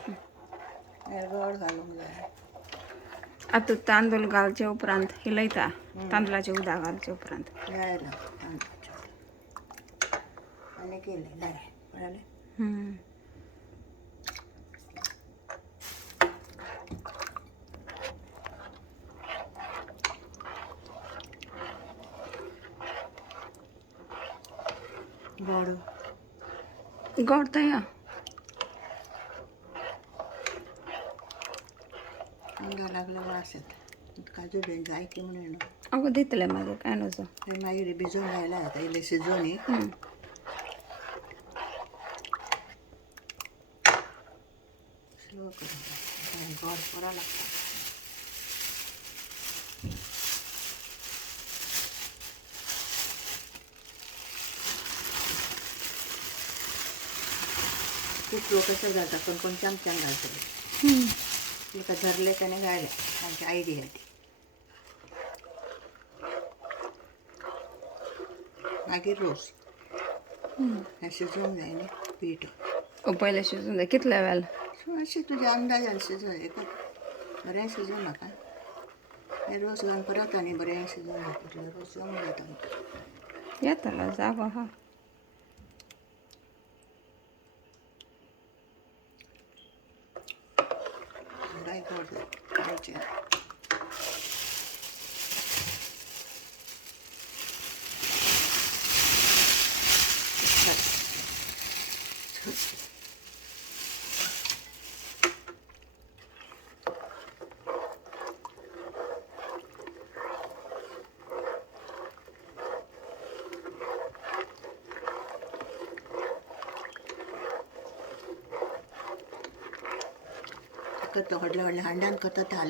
गोड घालूंक जाय. आता तांदूळ घालचे उपरांत हिलयता तांदळाचे उदक घालचे उपरांत जायला तांदळाचे आनी केले जालें कळ्ळें. गोड गोड तया अंगा लागला वास येता. काजू बीन जाय की म्हणून अगो दितले मागीर काय नजो. ते मागीर भिजोवन घायला येता इल्लें शिजोवनी. स्लो करून गोड बरो लागता. खूप लोक कसं घालतात पण कोण चमच्यान घालतले. एका धरले त्याने घायले तांची आयडिया ती. मागीर रोस हें शिजोवंक जाय न्ही पीठ. पयलें शिजून जाय कितल्या वेळ. अशें तुज्या अंदाजान शिजोवन एकच बरें शिजोवन नाका. हे रोस घालून परत आनी बरें शिजोवन घेतलें रोस जावंक जाय तो. येतलो जागो आहा. बरें गोड जाय खावचें. करता व्हडल्या व्हडल्या हांड्यान करता ते